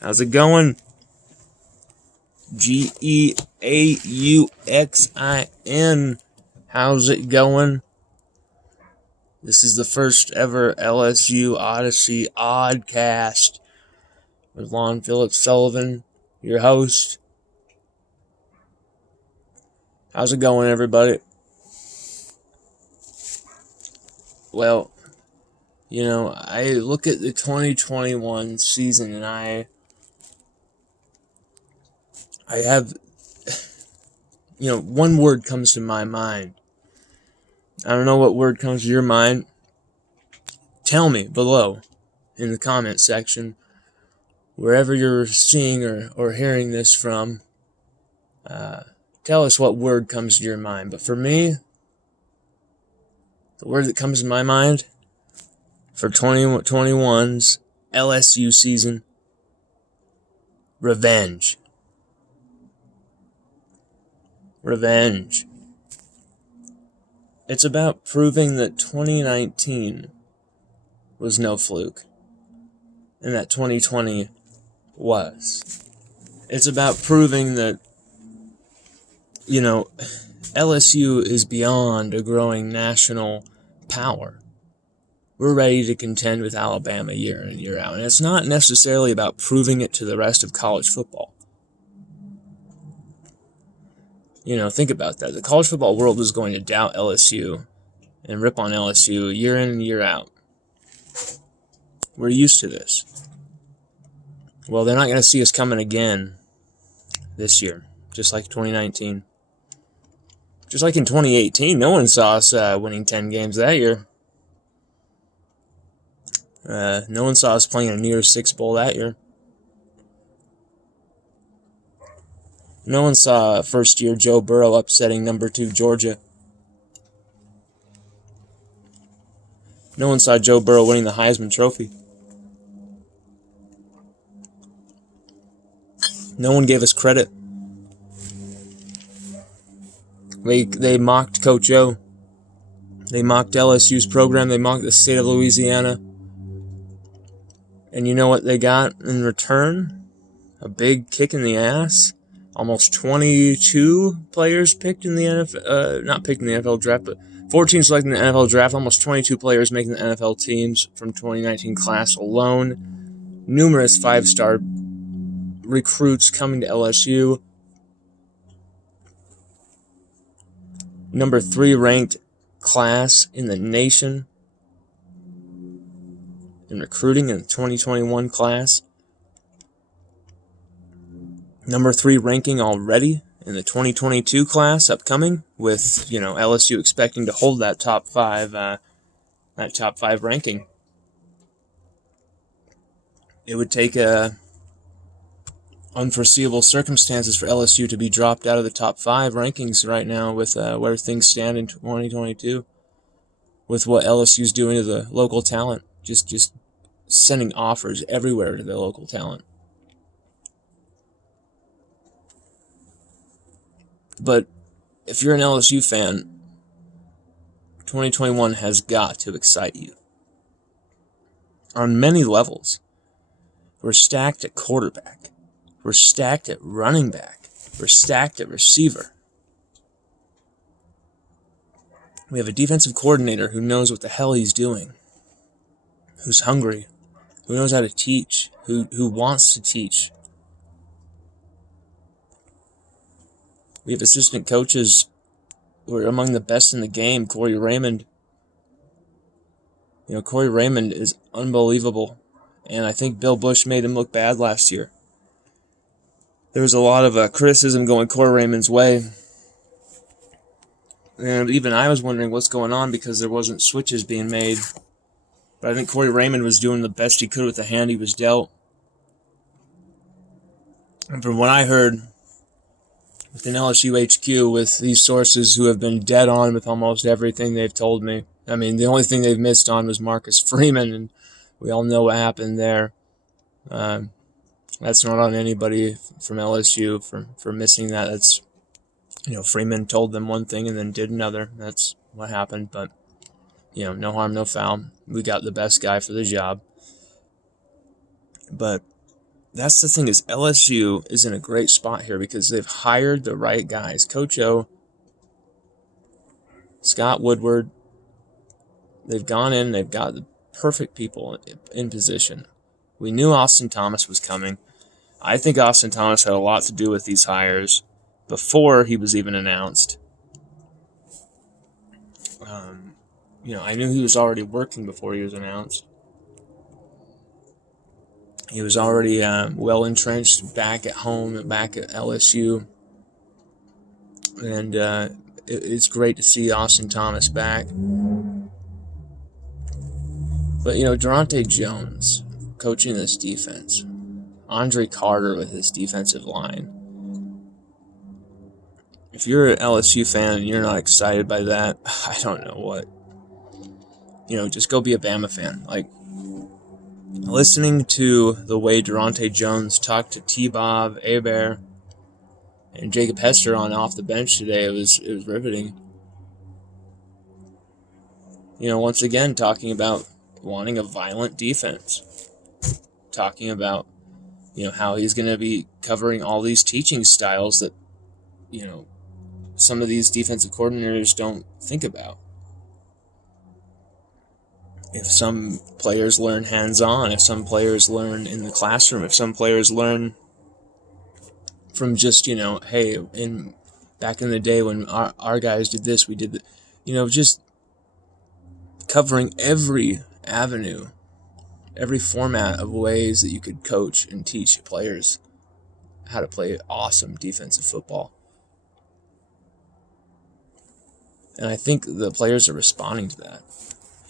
How's it going? GEAUXIN. How's it going? This is the first ever LSU Odyssey Odcast with Lon Phillips Sullivan, your host. How's it going, everybody? Well, I look at the 2021 season and I have, one word comes to my mind. I don't know what word comes to your mind. Tell me below in the comment section, wherever you're seeing or hearing this from. Tell us what word comes to your mind. But for me, the word that comes to my mind for 2021's LSU season, revenge. Revenge. It's about proving that 2019 was no fluke, and that 2020 was. It's about proving that, LSU is beyond a growing national power. We're ready to contend with Alabama year in and year out, and it's not necessarily about proving it to the rest of college football. Think about that. The college football world is going to doubt LSU and rip on LSU year in and year out. We're used to this. Well, they're not going to see us coming again this year, just like 2019. Just like in 2018, no one saw us winning 10 games that year. No one saw us playing a New Year's Six Bowl that year. No one saw first-year Joe Burrow upsetting number 2 Georgia. No one saw Joe Burrow winning the Heisman Trophy. No one gave us credit. They mocked Coach O. They mocked LSU's program. They mocked the state of Louisiana. And you know what they got in return? A big kick in the ass. Almost 22 players picked in the NFL, not picked in the NFL draft, but 14 selected in the NFL draft. Almost 22 players making the NFL teams from 2019 class alone. Numerous 5-star recruits coming to LSU. Number 3 ranked class in the nation in recruiting in the 2021 class. Number 3 ranking already in the 2022 class upcoming, with LSU expecting to hold that top 5 ranking. It would take unforeseeable circumstances for LSU to be dropped out of the top 5 rankings right now with where things stand in 2022, with what LSU's doing to the local talent, just sending offers everywhere to the local talent. But if you're an LSU fan, 2021 has got to excite you. On many levels. We're stacked at quarterback. We're stacked at running back. We're stacked at receiver. We have a defensive coordinator who knows what the hell he's doing, who's hungry, who knows how to teach, who wants to teach. We have assistant coaches who are among the best in the game. Corey Raymond. Corey Raymond is unbelievable. And I think Bill Bush made him look bad last year. There was a lot of criticism going Corey Raymond's way. And even I was wondering what's going on because there wasn't switches being made. But I think Corey Raymond was doing the best he could with the hand he was dealt. And from what I heard, within LSU HQ, with these sources who have been dead on with almost everything they've told me. I mean, the only thing they've missed on was Marcus Freeman, and we all know what happened there. That's not on anybody from LSU for missing that. That's, Freeman told them one thing and then did another. That's what happened, but, no harm, no foul. We got the best guy for the job. But that's the thing, is LSU is in a great spot here because they've hired the right guys. Coach O, Scott Woodward, they've gone in, they've got the perfect people in position. We knew Austin Thomas was coming. I think Austin Thomas had a lot to do with these hires before he was even announced. I knew he was already working before he was announced. He was already well entrenched back at home and back at LSU. And it's great to see Austin Thomas back. But, Durante Jones coaching this defense. Andre Carter with his defensive line. If you're an LSU fan and you're not excited by that, I don't know what. Just go be a Bama fan. Like, listening to the way Durante Jones talked to T-Bob, Hebert, and Jacob Hester on off the bench today, it was riveting. Once again, talking about wanting a violent defense. Talking about, how he's going to be covering all these teaching styles that, some of these defensive coordinators don't think about. If some players learn hands-on, if some players learn in the classroom, if some players learn from just, hey, back in the day when our guys did this, we did that, just covering every avenue, every format of ways that you could coach and teach players how to play awesome defensive football. And I think the players are responding to that.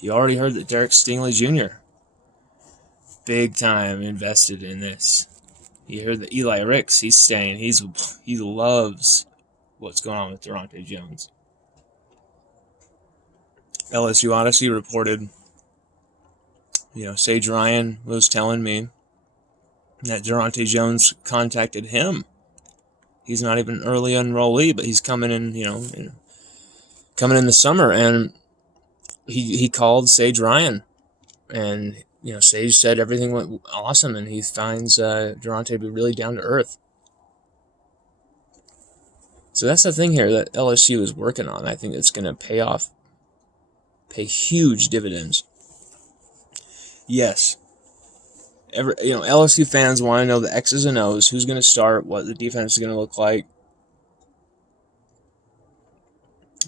You already heard that Derek Stingley Jr. big time invested in this. You heard that Eli Ricks, he's staying. He loves what's going on with Durante Jones. LSU Odyssey reported, Sage Ryan was telling me that Durante Jones contacted him. He's not even an early enrollee, but he's coming in, coming in the summer, and he called Sage Ryan, and Sage said everything went awesome, and he finds Durante to be really down to earth. So that's the thing here that LSU is working on. I think it's going to pay huge dividends. Yes, LSU fans want to know the X's and O's, who's going to start, what the defense is going to look like,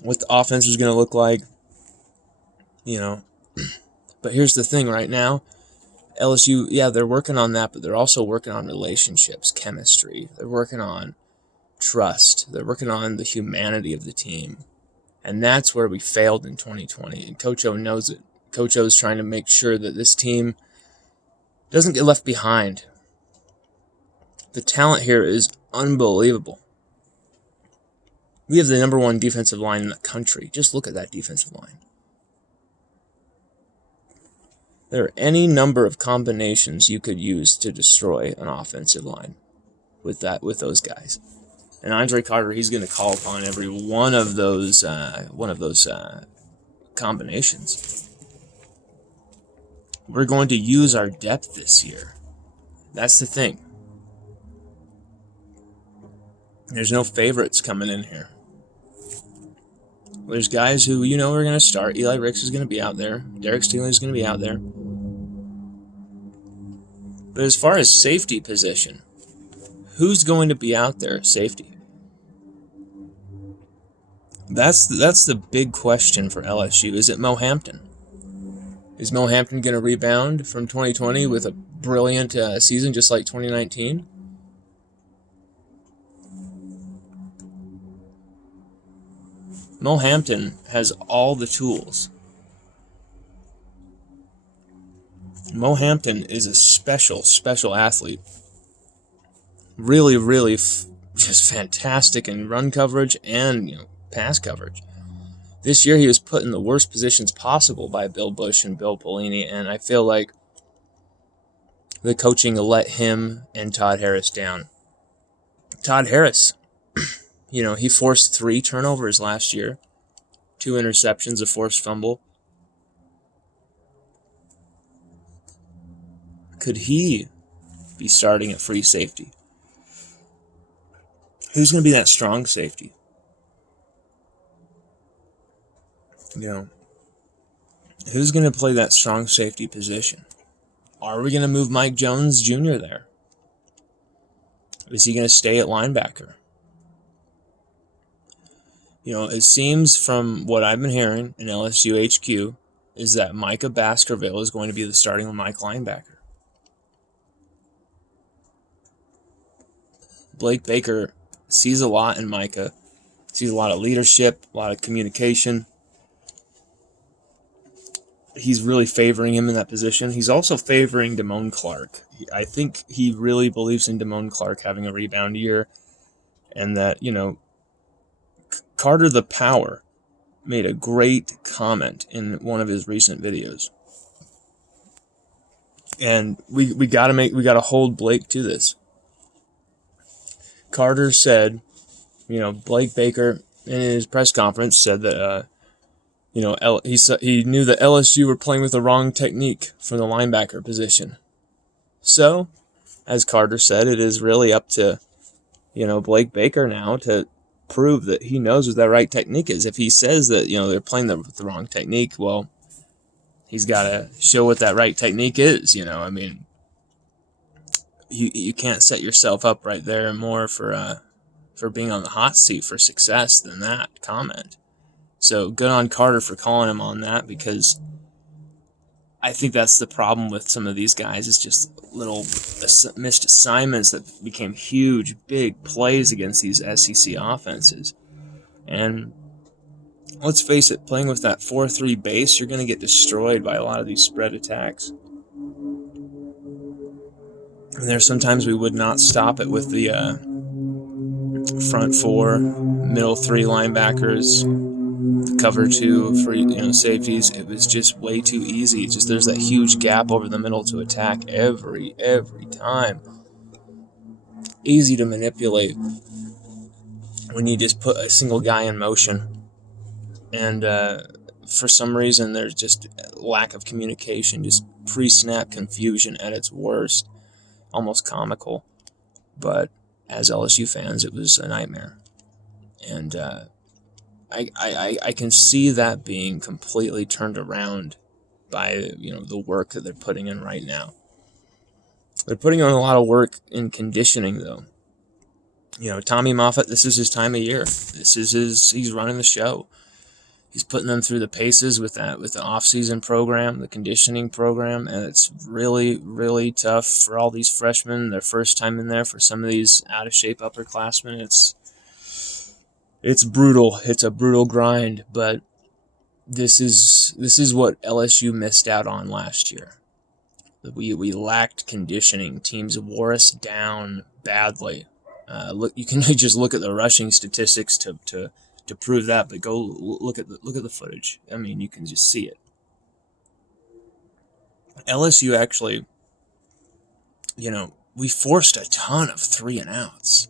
what the offense is going to look like. But here's the thing right now, LSU, they're working on that, but they're also working on relationships, chemistry. They're working on trust. They're working on the humanity of the team. And that's where we failed in 2020. And Coach O knows it. Coach O is trying to make sure that this team doesn't get left behind. The talent here is unbelievable. We have the number one defensive line in the country. Just look at that defensive line. There are any number of combinations you could use to destroy an offensive line with those guys. And Andre Carter, he's going to call upon every one of those combinations. We're going to use our depth this year. That's the thing. There's no favorites coming in here. There's guys who, are going to start. Eli Ricks is going to be out there. Derek Stingley is going to be out there. But as far as safety position, who's going to be out there at safety? That's the big question for LSU. Is it Mo Hampton? Is Mo Hampton going to rebound from 2020 with a brilliant season just like 2019? Mo Hampton has all the tools. Mo Hampton is a special athlete. Really, really just fantastic in run coverage and pass coverage. This year he was put in the worst positions possible by Bill Bush and Bill Pelini, and I feel like the coaching let him and Todd Harris down. Todd Harris, he forced 3 turnovers last year, 2 interceptions, a forced fumble. Could he be starting at free safety? Who's going to be that strong safety? Who's going to play that strong safety position? Are we going to move Mike Jones Jr. there? Is he going to stay at linebacker? It seems from what I've been hearing in LSU HQ is that Micah Baskerville is going to be the starting Mike linebacker. Blake Baker sees a lot in Micah, sees a lot of leadership, a lot of communication. He's really favoring him in that position. He's also favoring Damone Clark. I think he really believes in Damone Clark having a rebound year, and that, Carter the Power made a great comment in one of his recent videos. And we gotta hold Blake to this. Carter said, Blake Baker in his press conference said that he knew that LSU were playing with the wrong technique for the linebacker position. So, as Carter said, it is really up to, Blake Baker now to prove that he knows what that right technique is. If he says that, they're playing with the wrong technique, well, he's got to show what that right technique is, You can't set yourself up right there more for being on the hot seat for success than that comment. So good on Carter for calling him on that, because I think that's the problem with some of these guys. It's just little missed assignments that became huge, big plays against these SEC offenses. And let's face it, playing with that 4-3 base, you're going to get destroyed by a lot of these spread attacks. And there's sometimes we would not stop it with the front four, middle three linebackers, cover two for safeties. It was just way too easy. There's that huge gap over the middle to attack every time. Easy to manipulate when you just put a single guy in motion. And for some reason, there's just lack of communication, just pre-snap confusion at its worst. Almost comical. But as LSU fans, it was a nightmare. And I can see that being completely turned around by the work that they're putting in right now. They're putting on a lot of work in conditioning, though. Tommy Moffitt, this is his time of year. He's running the show. He's putting them through the paces with the off-season program, the conditioning program, and it's really, really tough for all these freshmen. Their first time in there, for some of these out-of-shape upperclassmen, it's brutal. It's a brutal grind, but this is what LSU missed out on last year. We lacked conditioning. Teams wore us down badly. You can just look at the rushing statistics to prove that, but go look at the footage. I mean, you can just see it. LSU actually, we forced a ton of 3-and-outs.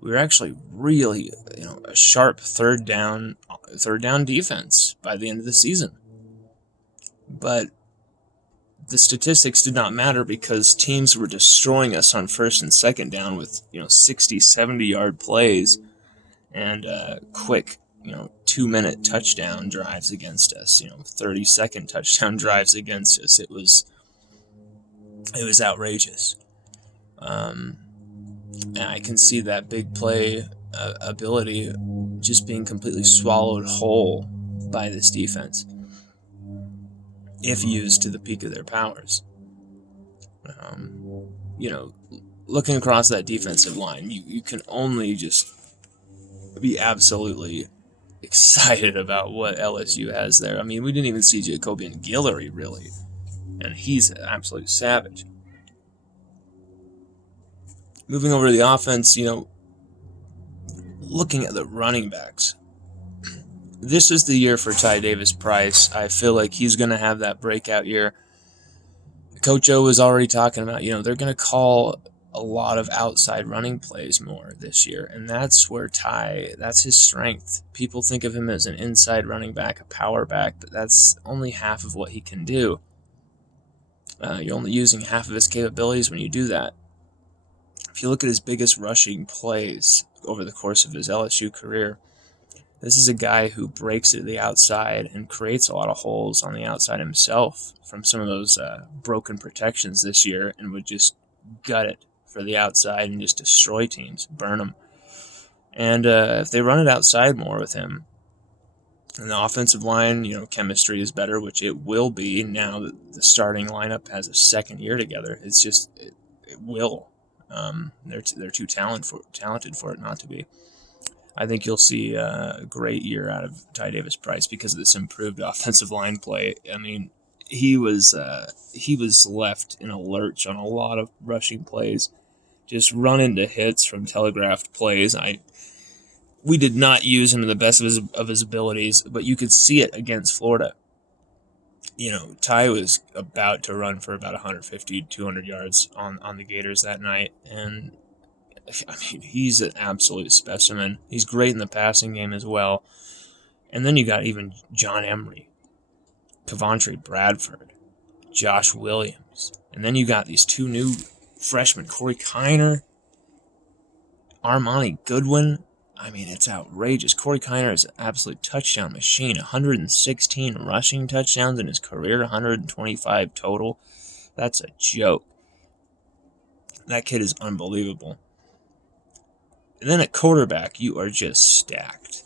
We were actually really, a sharp third down defense by the end of the season. But the statistics did not matter because teams were destroying us on first and second down with 60, 70-yard plays and quick 2-minute touchdown drives against us. 30-second touchdown drives against us. It was outrageous. And I can see that big play ability just being completely swallowed whole by this defense if used to the peak of their powers. Looking across that defensive line, you can only just be absolutely excited about what LSU has there. I mean, we didn't even see Jacobian Guillory, really, and he's an absolute savage. Moving over to the offense, looking at the running backs, this is the year for Ty Davis-Price. I feel like he's going to have that breakout year. Coach O was already talking about, they're going to call a lot of outside running plays more this year, and that's where that's his strength. People think of him as an inside running back, a power back, but that's only half of what he can do. You're only using half of his capabilities when you do that. if you look at his biggest rushing plays over the course of his LSU career, this is a guy who breaks it to the outside and creates a lot of holes on the outside himself from some of those broken protections this year, and would just gut it for the outside and just destroy teams, burn them. And if they run it outside more with him, and the offensive line, chemistry is better, which it will be now that the starting lineup has a second year together. It's just, it will. They're too talented for it not to be. I think you'll see a great year out of Ty Davis-Price because of this improved offensive line play. I mean, he was left in a lurch on a lot of rushing plays, just run into hits from telegraphed plays. We did not use him to the best of his abilities, but you could see it against Florida. Ty was about to run for about 150, 200 yards on the Gators that night, and I mean, he's an absolute specimen. He's great in the passing game as well. And then you got even John Emery, Kevontre Bradford, Josh Williams. And then you got these two new freshmen, Corey Kiner, Armani Goodwin. I mean, it's outrageous. Corey Kiner is an absolute touchdown machine. 116 rushing touchdowns in his career, 125 total. That's a joke. That kid is unbelievable. And then at quarterback, you are just stacked.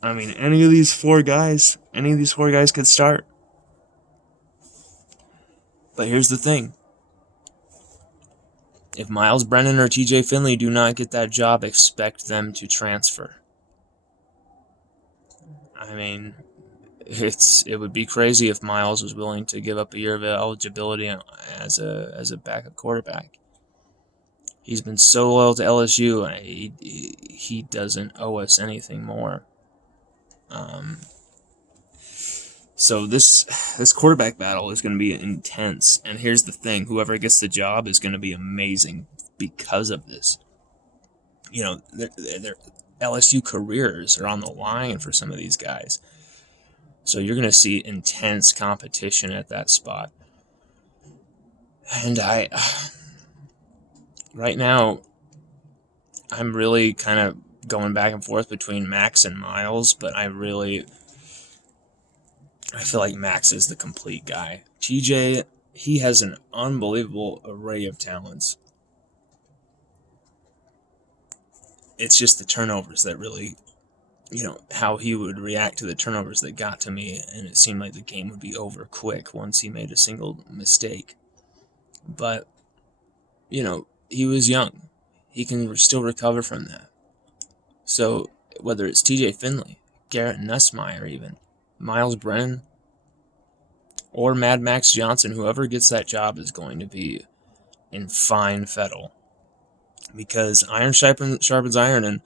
I mean, any of these four guys could start. But here's the thing. If Miles Brennan or TJ Finley do not get that job, expect them to transfer. I mean, it would be crazy if Miles was willing to give up a year of eligibility as a backup quarterback. He's been so loyal to LSU, he doesn't owe us anything more. So this quarterback battle is going to be intense. And here's the thing. Whoever gets the job is going to be amazing because of this. Their LSU careers are on the line for some of these guys. So you're going to see intense competition at that spot. And right now, I'm really kind of going back and forth between Max and Miles, but I feel like Max is the complete guy. TJ, he has an unbelievable array of talents. It's just the turnovers that really, how he would react to the turnovers that got to me, and it seemed like the game would be over quick once he made a single mistake. But, he was young. He can still recover from that. So, whether it's TJ Finley, Garrett Nussmeier even, Miles Brennan, or Mad Max Johnson, whoever gets that job is going to be in fine fettle. Because iron sharpens iron, and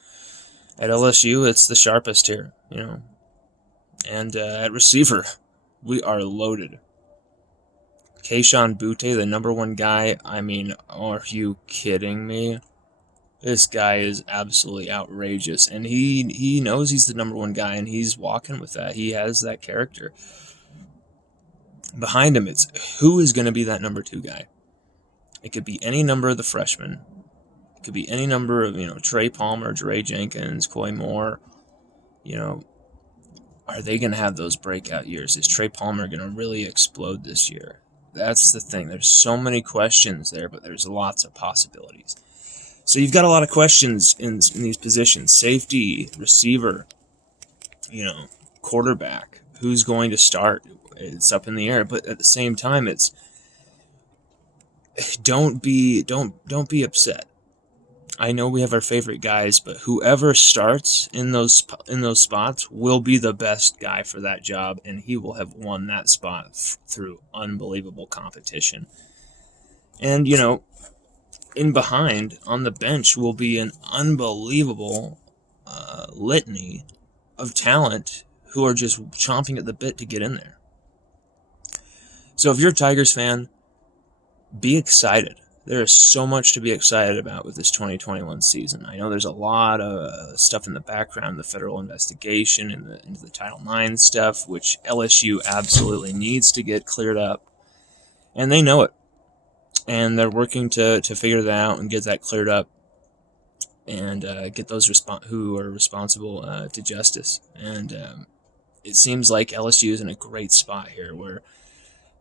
at LSU, it's the sharpest here, And at receiver, we are loaded. Kayshon Boutte, the number one guy, I mean, are you kidding me? This guy is absolutely outrageous, and he knows he's the number one guy, and he's walking with that. He has that character. Behind him, it's who is going to be that number two guy? It could be any number of the freshmen. It could be any number of, Trey Palmer, Dre Jenkins, Coy Moore. Are they going to have those breakout years? Is Trey Palmer going to really explode this year? That's the thing. There's so many questions there, but there's lots of possibilities. So you've got a lot of questions in these positions. Safety, receiver, quarterback. Who's going to start? It's up in the air. But at the same time, it's don't be upset. I know we have our favorite guys, but whoever starts in those spots will be the best guy for that job, and he will have won that spot through unbelievable competition. And, in behind, on the bench, will be an unbelievable litany of talent who are just chomping at the bit to get in there. So if you're a Tigers fan, be excited. There is so much to be excited about with this 2021 season. I know there's a lot of stuff in the background, the federal investigation into the Title IX stuff, which LSU absolutely needs to get cleared up. And they know it. and they're working to figure that out and get that cleared up, and get those who are responsible to justice. And it seems like LSU is in a great spot here, where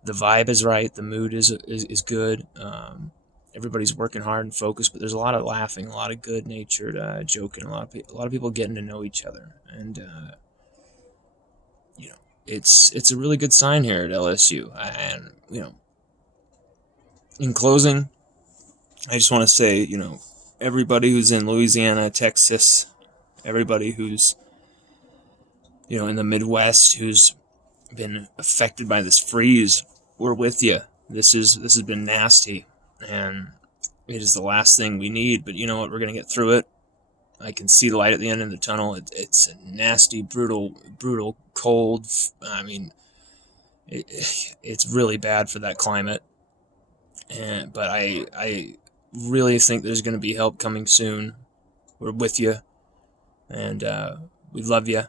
the vibe is right, the mood is good. Everybody's working hard and focused, but there's a lot of laughing, a lot of good-natured joking, a lot of people getting to know each other, and it's a really good sign here at LSU. And in closing, I just want to say, everybody who's in Louisiana, Texas, everybody who's in the Midwest who's been affected by this freeze, we're with you. This has been nasty, and it is the last thing we need. But you know what? We're gonna get through it. I can see the light at the end of the tunnel. It's a nasty, brutal cold. I mean, it's really bad for that climate. But I really think there's going to be help coming soon. We're with you, and we love you.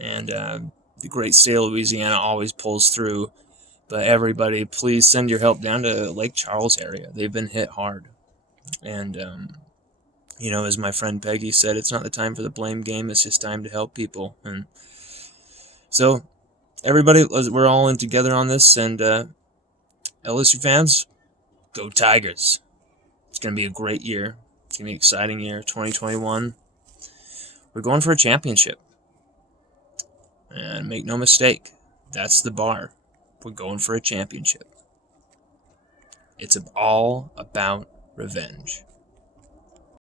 And the great state of Louisiana always pulls through. But everybody, please send your help down to Lake Charles area. They've been hit hard. And, as my friend Peggy said, it's not the time for the blame game. It's just time to help people. And so, everybody, we're all in together on this. And LSU fans, go Tigers. It's going to be a great year. It's going to be an exciting year, 2021. We're going for a championship. And make no mistake, that's the bar. We're going for a championship. It's all about revenge.